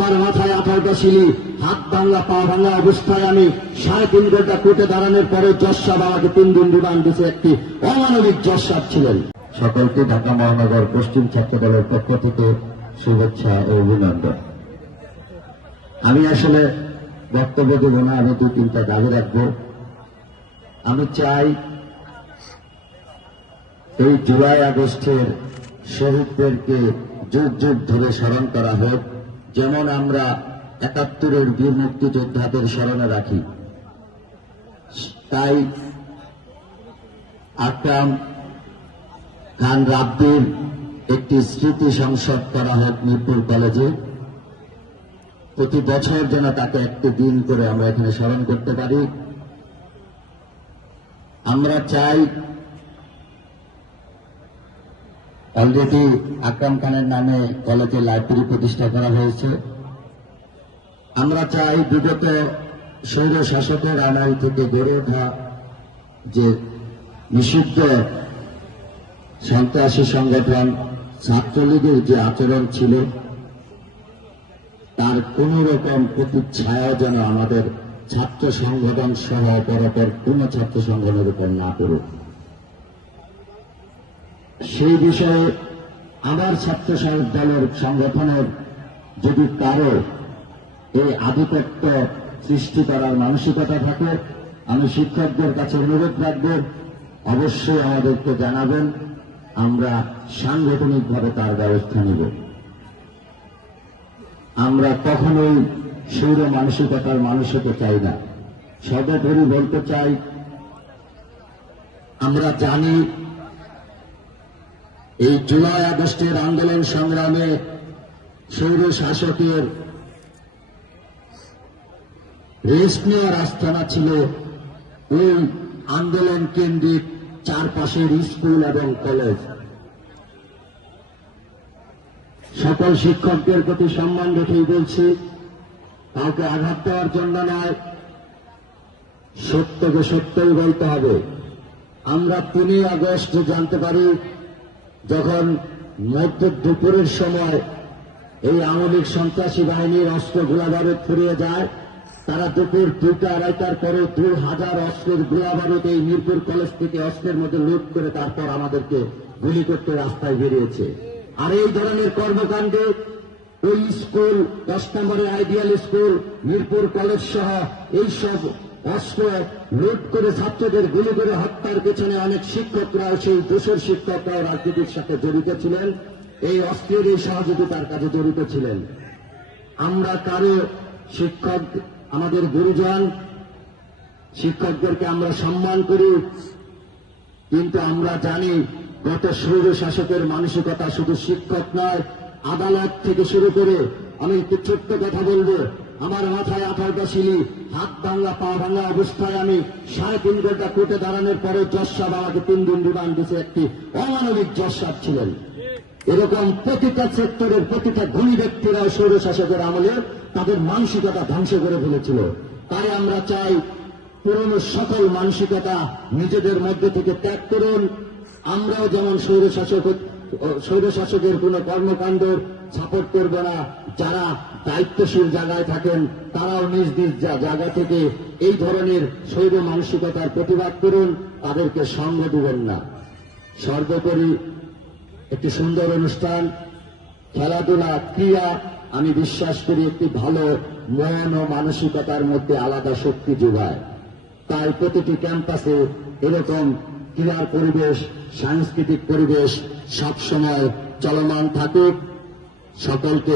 আমার মাথায় আঠারোটা শিলি। হাত ভাঙা পা ভাঙা অবস্থায় আমি সাড়ে তিন ঘণ্টা কোর্টে দাঁড়ানোর পরে জজ আমাকে তিন দিন রিমান্ড দিছে একটি অমানবিক জজ ছিলেন। সকলকে ঢাকা মহানগর পশ্চিম ছাত্র দলের পক্ষ থেকে শুভেচ্ছা ও অভিনন্দন। আমি আসলে বক্তব্য দেব না, আমি দু তিনটা দাবি রাখব। আমি চাই এই জুলাই আগস্টের শহীদদেরকে যুগ যুগ ধরে স্মরণ করা হোক। যেমন আমরা একাত্তরের বীর মুক্তিযোদ্ধাদের স্মরণে রাখি। তাই আকরাম খান রাব্বির একটি স্মৃতি সংসদ করা হোক মিরপুর কলেজে। প্রতি বছর যেন তাকে একটি দিন করে আমরা এখানে স্মরণ করতে পারি। আমরা চাই অলরেডি আকরাম খানের নামে কলেজে লাইব্রেরি প্রতিষ্ঠা করা হয়েছে। আমরা চাই বিগত স্বৈর শাসকের আমল থেকে গড়ে ওঠা যে নিষিদ্ধ সন্ত্রাসী সংগঠন ছাত্রলীগের যে আচরণ ছিল, তার কোন রকম প্রতিচ্ছায়া যেন আমাদের ছাত্র সংগঠন সহ পরপর কোন ছাত্র সংগঠনের উপর না করুক সেই বিষয়ে আমার ছাত্র সং- দলের সংগঠনের যদি কারও এই আধিপত্য সৃষ্টি করার মানসিকতা থাকে, আমি শিক্ষকদের কাছে অনুরোধ রাখব, অবশ্যই আমাদেরকে জানাবেন, আমরা সাংগঠনিকভাবে তার ব্যবস্থা নেব। আমরা কখনোই সৌর মানসিকতার মানুষ হতে চাই না। সর্বোপরি বলতে চাই, আমরা জানি এই জুলাই আগস্টের আন্দোলন সংগ্রামে সৌর শাসকের রেস্ট নেওয়ার আস্থানা ছিল ওই আন্দোলন কেন্দ্রিক চারপাশের স্কুল এবং কলেজ। সকল শিক্ষকদের প্রতি সম্মান রেখেই বলছি, কাউকে আঘাত দেওয়ার জন্য নয়, সত্যকে সত্যই বলতে হবে। আমরা তিনই আগস্ট জানতে পারি যখন মধ্য দুপুরের সময় এই আওয়ামী সন্ত্রাসী বাহিনীর অস্ত্র গোলাবারুদ ফুরিয়ে যায়, তারা দুপুর দুইটা, আড়াইটার পরে দু হাজার অস্ত্রের গোলাবারুদ এই মিরপুর কলেজ থেকে অস্ত্রের মধ্যে লুট করে তারপর আমাদেরকে গুলি করতে রাস্তায় বেরিয়েছে। আর এই ধরনের কর্মকাণ্ডে ওই স্কুল, দশ নম্বরের আইডিয়াল স্কুল, মিরপুর কলেজ সহ এইসব অস্ত্র লুট করে ছাত্রদের গুলি করে হত্যার পেছনে অনেক শিক্ষকরাও সেই দোষের শিক্ষকরাও রাজনীতির সাথে জড়িত ছিলেন। এই অস্ত্রের এই সহযোগিতার কাজে জড়িত ছিলেন। আমরা কারও শিক্ষক, আমাদের গুরুজন, শিক্ষকদেরকে আমরা সম্মান করি, কিন্তু আমরা জানি গত সৌর শাসকের মানসিকতা শুধু শিক্ষক নয়, আদালত থেকে শুরু করে আমি একটু ছোট্ট কথা বলব। আমার মাথায় আঠারোটা শিলি হাত ভাঙা পা ভাঙা অবস্থায় আমি সাড়ে তিন ঘণ্টা কোর্টে দাঁড়ানোর পরে জজ আমাকে তিন দিন রিমান্ড দিয়েছে একটি অমানবিক জজ ছিলেন। এরকম প্রতিটা সেক্টরের প্রতিটা গুণী ব্যক্তিরা সৌর শাসকের আমলে তাদের মানসিকতা ধ্বংস করে ফেলেছিল। তাই আমরা চাই পুরনো সকল মানসিকতা নিজেদের মধ্যে থেকে ত্যাগ করুন। আমরাও যেমন সৌর শাসক সৌর শাসকের কোন কর্মকাণ্ড সাপোর্ট করব না। যারা দায়িত্বশীল জায়গায় থাকেন, তারাও নিজ নিজ জায়গা থেকে এই ধরনের সৌর মানসিকতার প্রতিবাদ করুন। তাদেরকে সঙ্গ দিবেন না। সর্বোপরি একটি সুন্দর অনুষ্ঠান, খেলাধুলা, ক্রিয়া। আমি বিশ্বাস করি একটি ভালো মন ও মানসিকতার মধ্যে আলাদা শক্তি যোগায়। তাই প্রতিটি ক্যাম্পাসে এরকম ক্রীড়ার পরিবেশ সাংস্কৃতিক পরিবেশ সবসময় চলমান থাকুক। সকলকে